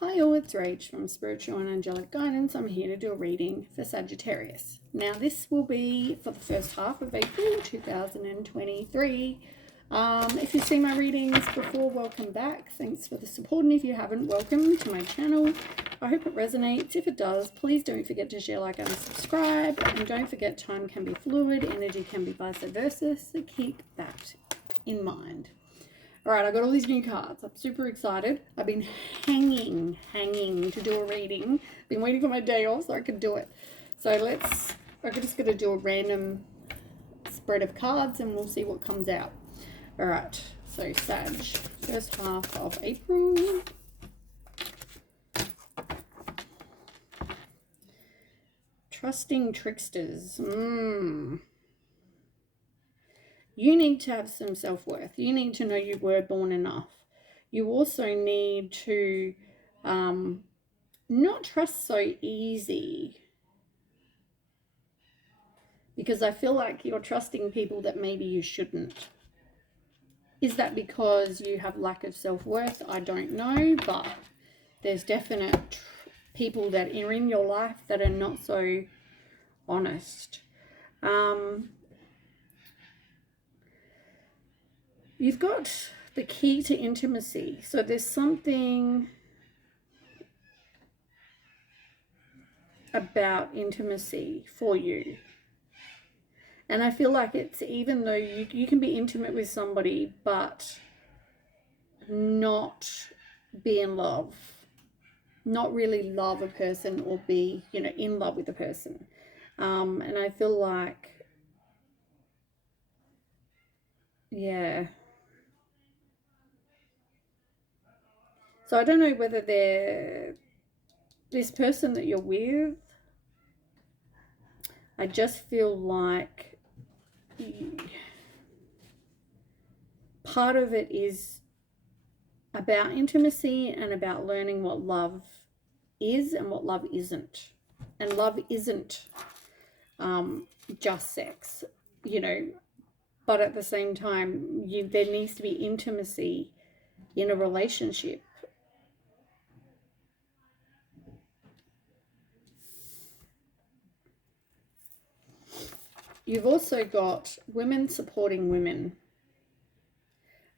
Hi all, it's Rach from Spiritual and Angelic Guidance. I'm here to do a reading for Sagittarius. Now this will be for the first half of April 2023. If you've seen my readings before, welcome back. Thanks for the support, and if you haven't, welcome to my channel. I hope it resonates. If it does, please don't forget to share, like, and subscribe. And don't forget, time can be fluid, energy can be vice versa, so keep that in mind. All right, I got all these new cards. I'm super excited. I've been hanging to do a reading. Been waiting for my day off so I could do it. So I'm just going to do a random spread of cards and we'll see what comes out. All right, so Sag, first half of April. Trusting tricksters. You need to have some self-worth. You need to know you were born enough. You also need to not trust so easy, because I feel like you're trusting people that maybe you shouldn't. Is that because you have lack of self-worth? I don't know, but there's definite people that are in your life that are not so honest. You've got the key to intimacy. So there's something about intimacy for you. And I feel like it's, even though you can be intimate with somebody but not be in love, not really love a person or be, in love with a person. And I feel like, yeah. So I don't know whether this person that you're with, I just feel like part of it is about intimacy and about learning what love is and what love isn't. And love isn't just sex, but at the same time, there needs to be intimacy in a relationship. You've also got women supporting women,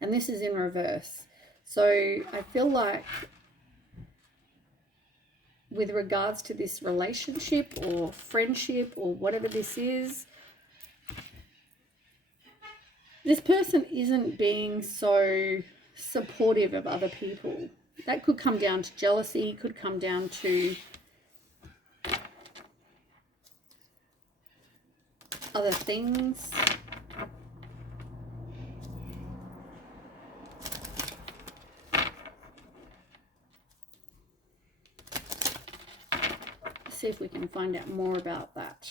and this is in reverse. So I feel like with regards to this relationship or friendship or whatever this is, this person isn't being so supportive of other people. That could come down to jealousy, could come down to other things. Let's see if we can find out more about that.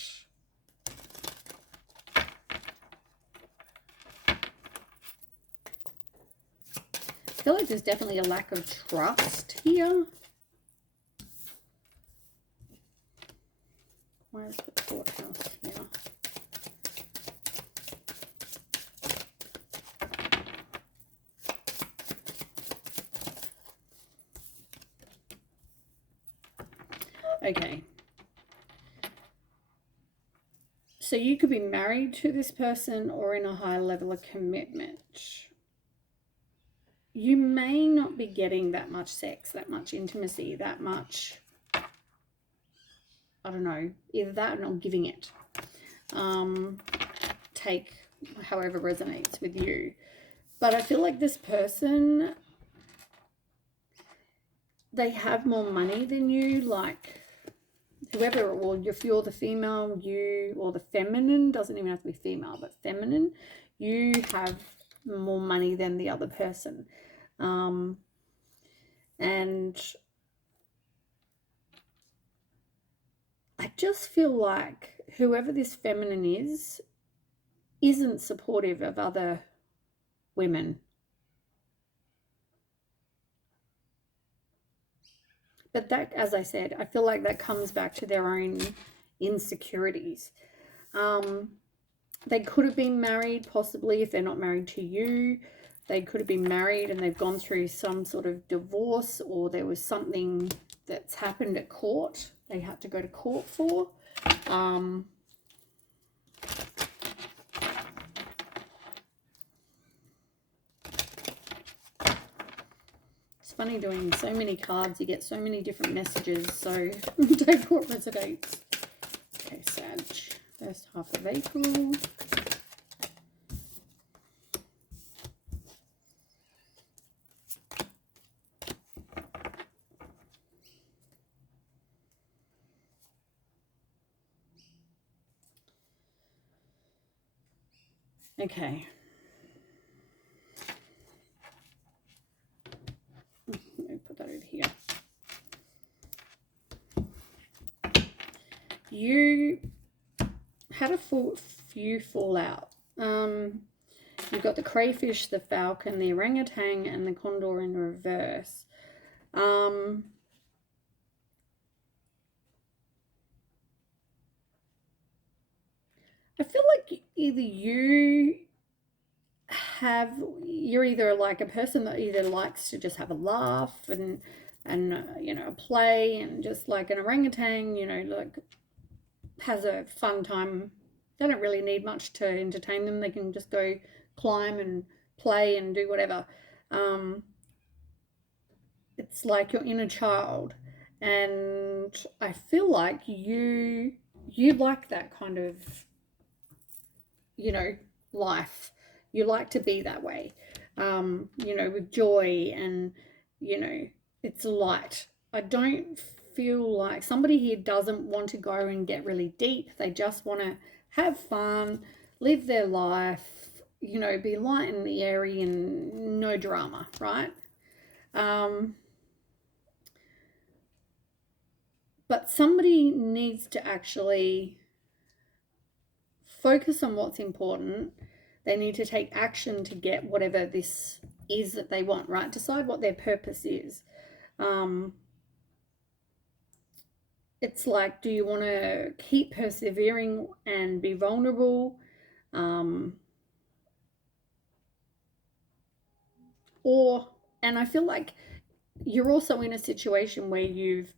I feel like there's definitely a lack of trust here. Where's the courthouse here? Okay. So you could be married to this person or in a high level of commitment. You may not be getting that much sex, that much intimacy, that much, I don't know, either that or not giving it. Take however resonates with you. But I feel like this person, they have more money than you, like whoever, or if you're the female, you, or the feminine, doesn't even have to be female, but feminine, you have more money than the other person. And I just feel like whoever this feminine is, isn't supportive of other women. But that, as I said, I feel like that comes back to their own insecurities. They could have been married, possibly, if they're not married to you. they could have been married and they've gone through some sort of divorce, or there was something that's happened at court they had to go to court for. It's funny doing so many cards, you get so many different messages, so take what resonates. Okay, Sag, first half of April. Okay. Let me put that over here. You had a few fallout. You've got the crayfish, the falcon, the orangutan, and the condor in reverse. I feel like you're either like a person that either likes to just have a laugh and you know, play, and just like an orangutan, you know, like has a fun time. They don't really need much to entertain them. They can just go climb and play and do whatever. It's like your inner child, and I feel like you like that kind of, you know, life. You like to be that way, you know, with joy, and you know, it's light. I don't feel like somebody here doesn't want to go and get really deep. They just want to have fun, live their life, you know, be light and airy and no drama, right? But somebody needs to actually focus on what's important. They need to take action to get whatever this is that they want, right? Decide what their purpose is. It's like, do you want to keep persevering and be vulnerable? And I feel like you're also in a situation where you've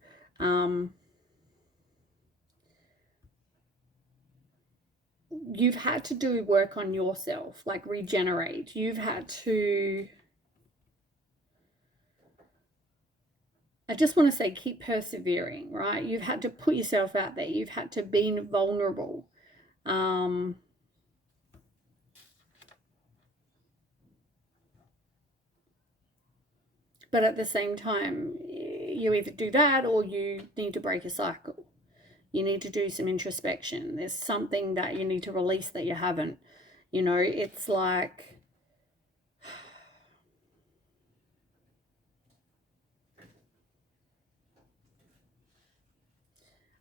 had to do work on yourself, like regenerate. You've had to, I just want to say, keep persevering, right? You've had to put yourself out there. You've had to be vulnerable. But at the same time, you either do that or you need to break a cycle. You need to do some introspection. There's something that you need to release that you haven't. You know, it's like,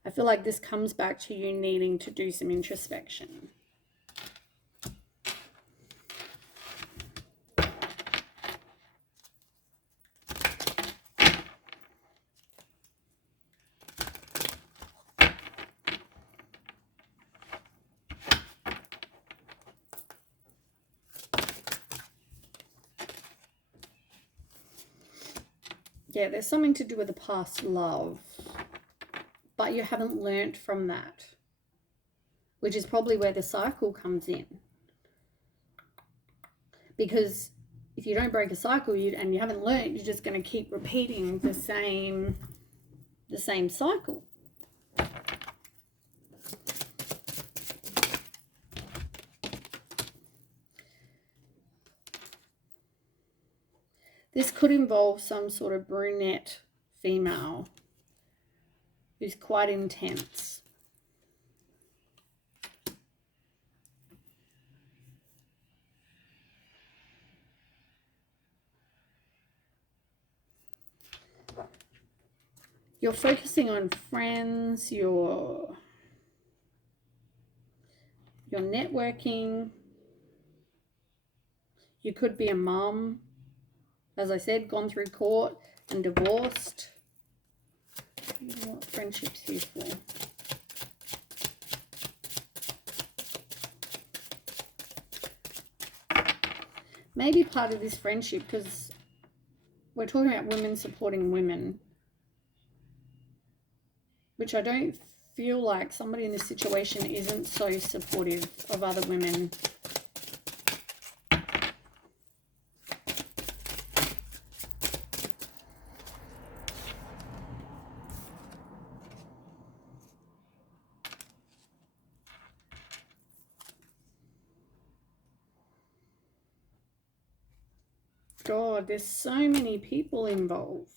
I feel like this comes back to you needing to do some introspection. Yeah, there's something to do with the past love, but you haven't learnt from that, which is probably where the cycle comes in. Because if you don't break a cycle and you haven't learnt, you're just going to keep repeating the same cycle. This could involve some sort of brunette female who's quite intense. You're focusing on friends, you're networking. You could be a mum, as I said, gone through court and divorced. What friendship's here for? maybe part of this friendship, because we're talking about women supporting women, which I don't feel like somebody in this situation isn't so supportive of other women. God, there's so many people involved.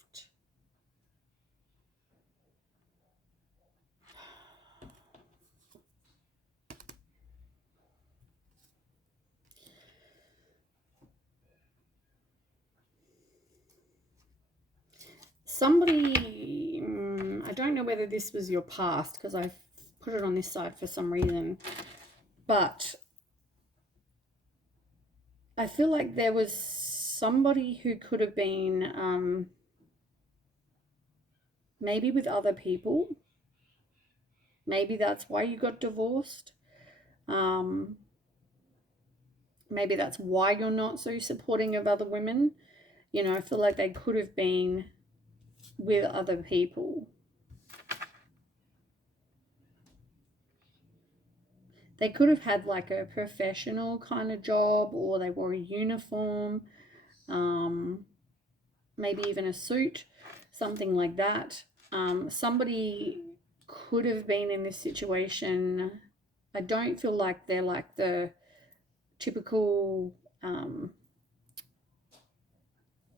Somebody, I don't know whether this was your past, because I've put it on this side for some reason, but I feel like there was somebody who could have been maybe with other people. Maybe that's why you got divorced. Maybe that's why you're not so supporting of other women. You know, I feel like they could have been with other people. They could have had like a professional kind of job, or they wore a uniform, maybe even a suit, something like that. Somebody could have been in this situation. I don't feel like they're like the typical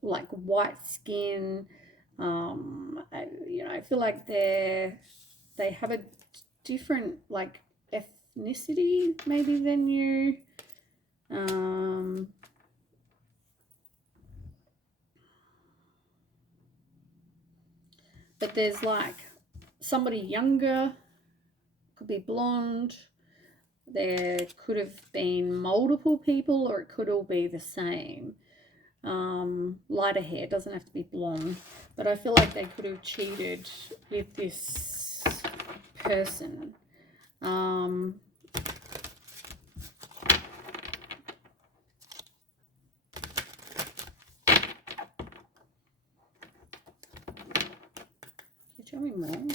like white skin. I feel like they have a different like ethnicity maybe than you. But there's like somebody younger, could be blonde. There could have been multiple people, or it could all be the same. Lighter hair, doesn't have to be blonde, but I feel like they could have cheated with this person. Can you tell me more?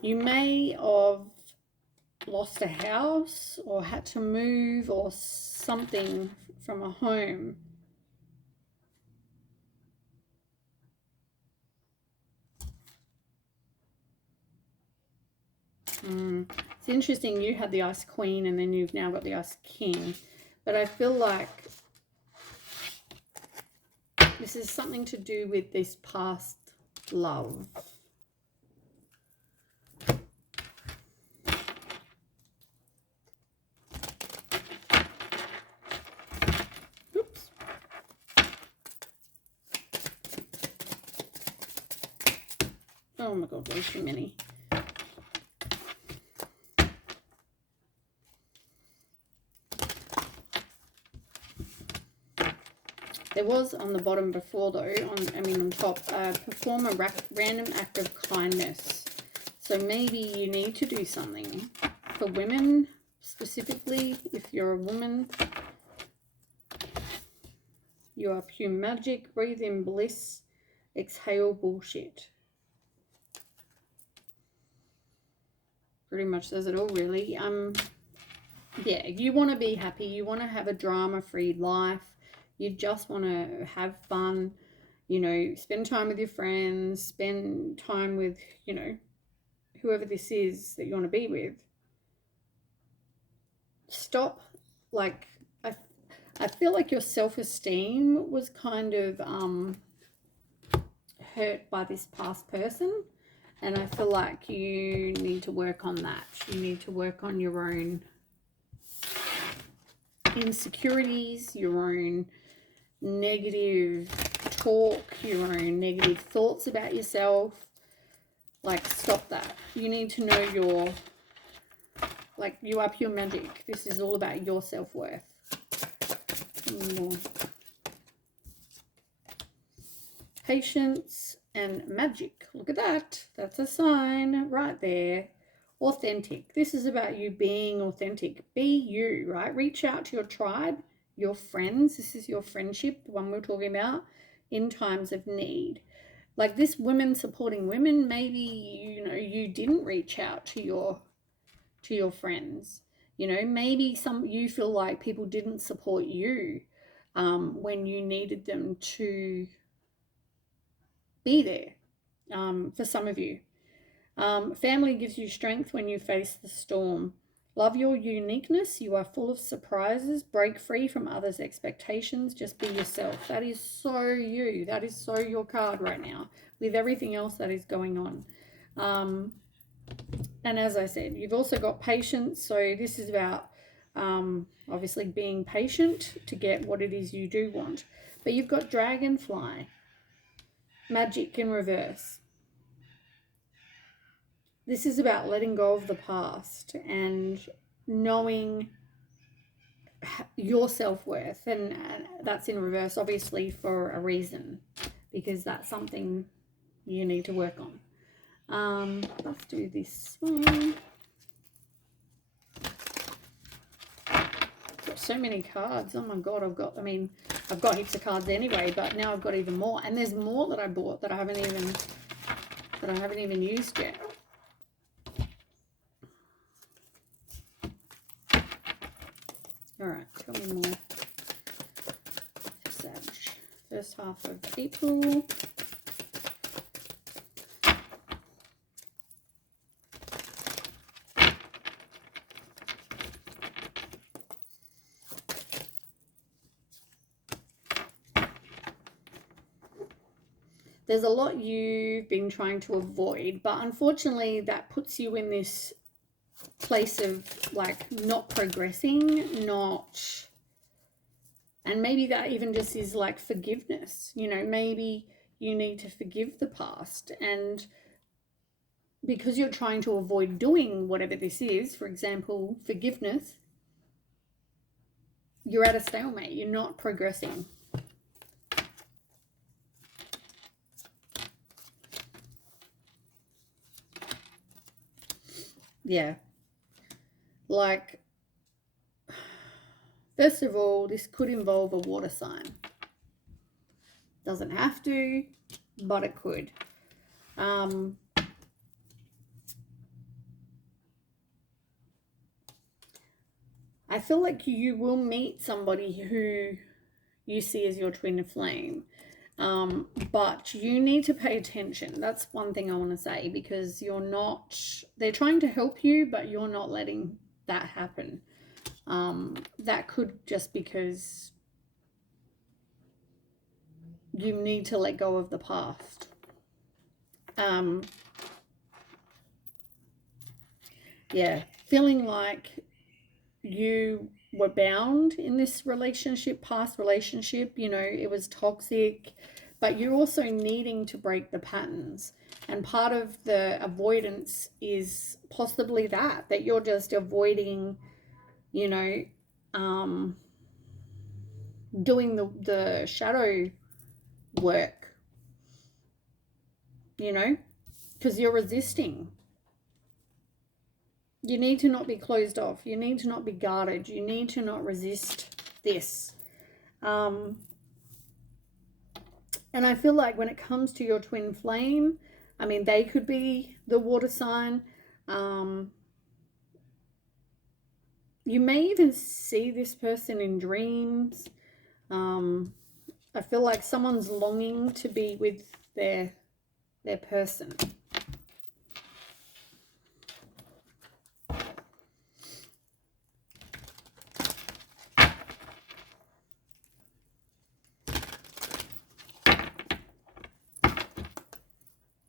You may have lost a house or had to move or something from a home. It's interesting, you had the Ice Queen and then you've now got the Ice King. But I feel like this is something to do with this past love. Oops. Oh my God, there's too many. There was on the bottom before though, on top, perform a random act of kindness. So maybe you need to do something for women, specifically if you're a woman. You are pure magic, breathe in bliss, exhale bullshit. Pretty much says it all really. Yeah, you want to be happy, you want to have a drama-free life. You just want to have fun, you know, spend time with your friends, spend time with, you know, whoever this is that you want to be with. Stop, like, I feel like your self-esteem was kind of hurt by this past person. And I feel like you need to work on that. You need to work on your own insecurities, your own negative talk, your own negative thoughts about yourself. Like, stop that. You need to know your, like, you are pure magic. This is all about your self-worth. patience, and magic. Look at that. That's a sign right there. Authentic. This is about you being authentic. Be you, right? Reach out to your tribe, your friends. This is your friendship, the one we're talking about, in times of need. Like this women supporting women, maybe you didn't reach out to your friends. Maybe you feel like people didn't support you when you needed them to be there. For some of you, family gives you strength when you face the storm. Love your uniqueness. You are full of surprises. Break free from others' expectations. Just be yourself. That is so you. That is so your card right now with everything else that is going on. And as I said, you've also got patience. So this is about obviously being patient to get what it is you do want. But you've got dragonfly, magic in reverse. This is about letting go of the past and knowing your self-worth. And that's in reverse, obviously, for a reason, because that's something you need to work on. Let's do this one. Got so many cards. Oh my god, I've got heaps of cards anyway, but now I've got even more. And there's more that I bought that I haven't even used yet. All right, tell me more. Sag. First half of April. There's a lot you've been trying to avoid, but unfortunately that puts you in this place of like not progressing, and maybe that even just is like forgiveness. Maybe you need to forgive the past, and because you're trying to avoid doing whatever this is, for example, forgiveness, you're at a stalemate. You're not progressing. Yeah. Like, first of all, this could involve a water sign. Doesn't have to, but it could. I feel like you will meet somebody who you see as your twin flame. But you need to pay attention. That's one thing I want to say, because they're trying to help you, but you're not letting that happen. That could just because you need to let go of the past. Yeah, feeling like you were bound in this past relationship, it was toxic, but you're also needing to break the patterns. And part of the avoidance is possibly that you're just avoiding, doing the shadow work, because you're resisting. You need to not be closed off. You need to not be guarded. You need to not resist this. And I feel like when it comes to your twin flame, they could be the water sign. You may even see this person in dreams. I feel like someone's longing to be with their person.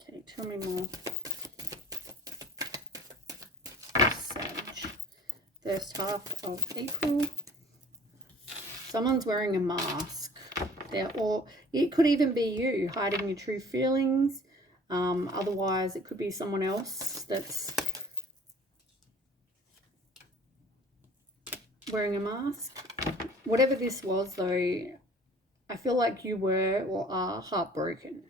Okay, tell me more. Sag. First half of April. Someone's wearing a mask. It could even be you hiding your true feelings. Otherwise, it could be someone else that's wearing a mask. Whatever this was, though, I feel like you were or are heartbroken.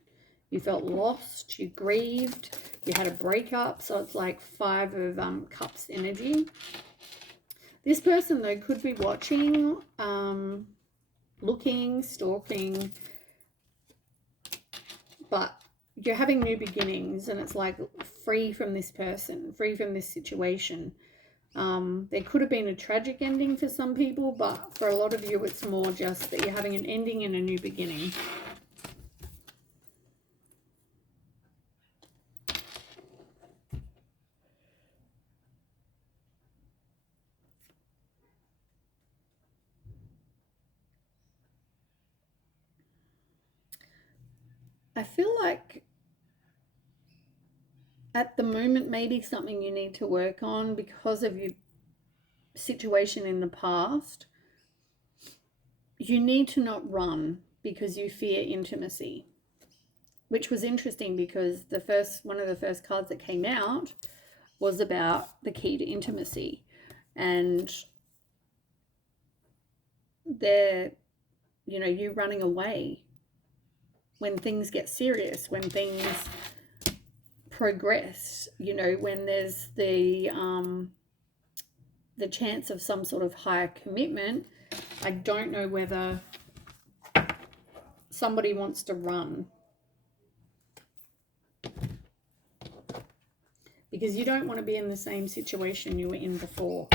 You felt lost, you grieved, you had a breakup. So it's like 5 of Cups energy. This person, though, could be watching, looking, stalking, but you're having new beginnings, and it's like free from this person, free from this situation. There could have been a tragic ending for some people, but for a lot of you, it's more just that you're having an ending and a new beginning. I feel like at the moment, maybe something you need to work on because of your situation in the past. You need to not run because you fear intimacy, which was interesting because one of the first cards that came out was about the key to intimacy, and you running away when things get serious, when things progress, when there's the chance of some sort of higher commitment. I don't know whether somebody wants to run because you don't want to be in the same situation you were in before.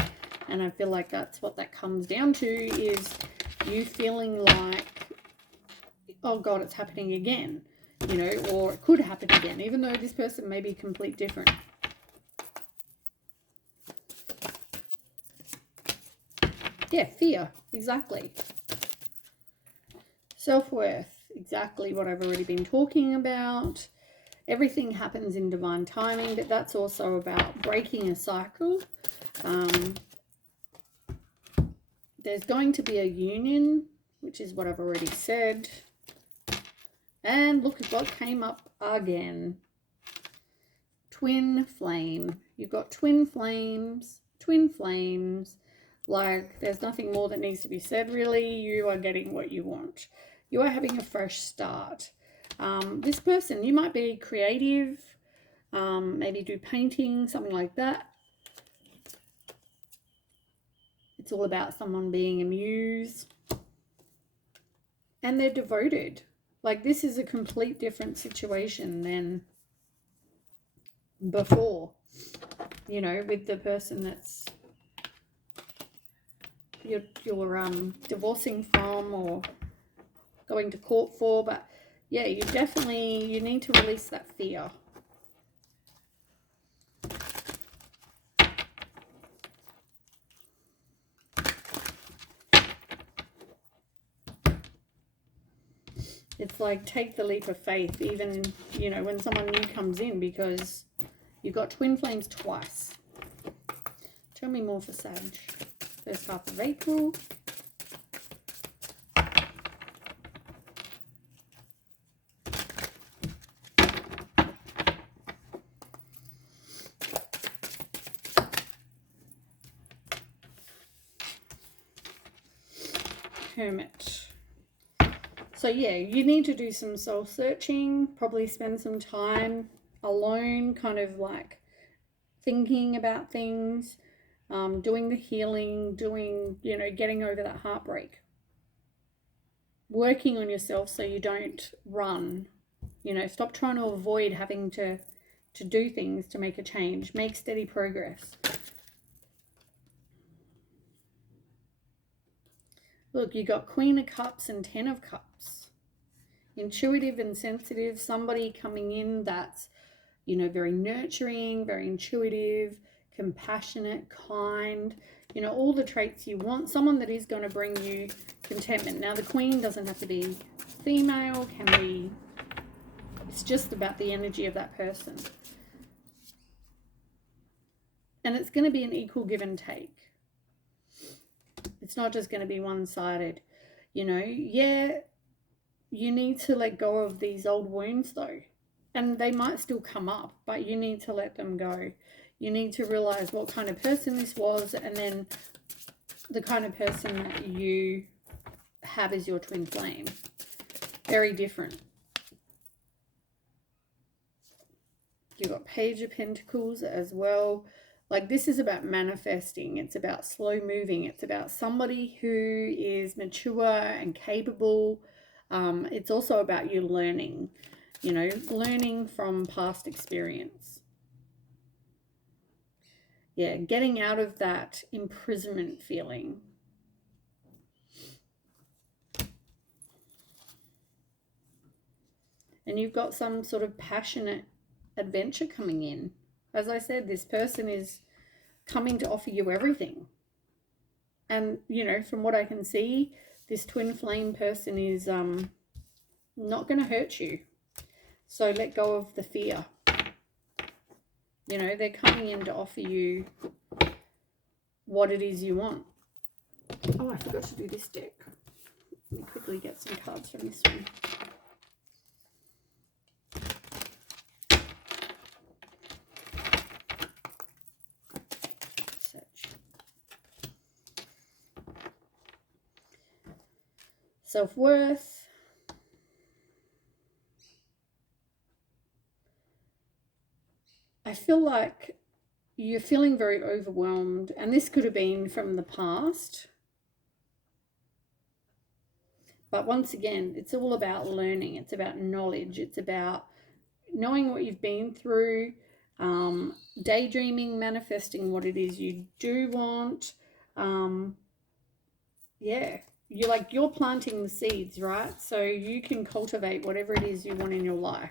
And I feel like that's what that comes down to, is you feeling like, oh God, it's happening again, or it could happen again, even though this person may be completely different. Yeah, fear, exactly. Self-worth, exactly what I've already been talking about. Everything happens in divine timing, but that's also about breaking a cycle. There's going to be a union, which is what I've already said. And look at what came up again. Twin flame. You've got twin flames. Twin flames. Like, there's nothing more that needs to be said, really. You are getting what you want. You are having a fresh start. This person, you might be creative, maybe do painting, something like that. It's all about someone being a muse. And they're devoted. Like, this is a complete different situation than before, with the person that's you're divorcing from or going to court for. But yeah, you need to release that fear. It's like, take the leap of faith, even when someone new comes in, because you've got twin flames twice. Tell me more for Sag. First half of April. Hermit. So yeah, you need to do some soul searching, probably spend some time alone, kind of like thinking about things, doing the healing, getting over that heartbreak. Working on yourself so you don't run. Stop trying to avoid having to do things to make a change. Make steady progress. Look, you got Queen of Cups and 10 of Cups. Intuitive and sensitive, somebody coming in that's, very nurturing, very intuitive, compassionate, kind, all the traits you want. Someone that is going to bring you contentment. Now, the Queen doesn't have to be female, it's just about the energy of that person. And it's going to be an equal give and take. It's not just going to be one-sided. Yeah, you need to let go of these old wounds, though. And they might still come up, but you need to let them go. You need to realize what kind of person this was, and then the kind of person that you have as your twin flame. Very different. You've got Page of Pentacles as well. Like, this is about manifesting. It's about slow moving. It's about somebody who is mature and capable. It's also about you learning, you know, learning from past experience. Yeah, getting out of that imprisonment feeling. And you've got some sort of passionate adventure coming in. As I said, this person is coming to offer you everything. And, you know, from what I can see, this twin flame person is not going to hurt you. So let go of the fear. You know, they're coming in to offer you what it is you want. Oh, I forgot to do this deck. Let me quickly get some cards from this one. Self-worth. I feel like you're feeling very overwhelmed, and this could have been from the past. But once again, it's all about learning. It's about knowledge. It's about knowing what you've been through, daydreaming, manifesting what it is you do want. Yeah, you're planting the seeds, right? So you can cultivate whatever it is you want in your life.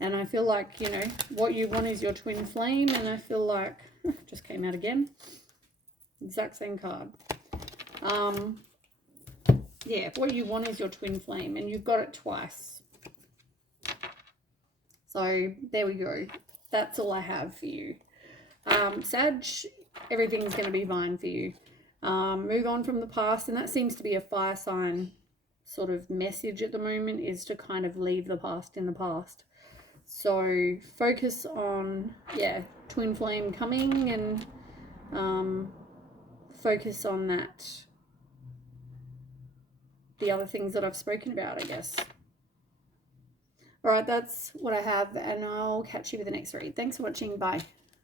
And I feel like, you know, what you want is your twin flame. And I feel like, just came out again, exact same card. Yeah, what you want is your twin flame, and you've got it twice. So there we go. That's all I have for you. Sag, everything's going to be fine for you. Move on from the past, and that seems to be a fire sign sort of message at the moment, is to kind of leave the past in the past. So focus on, yeah, twin flame coming, and focus on that, the other things that I've spoken about, I guess. All right, that's what I have, and I'll catch you with the next read. Thanks for watching. Bye.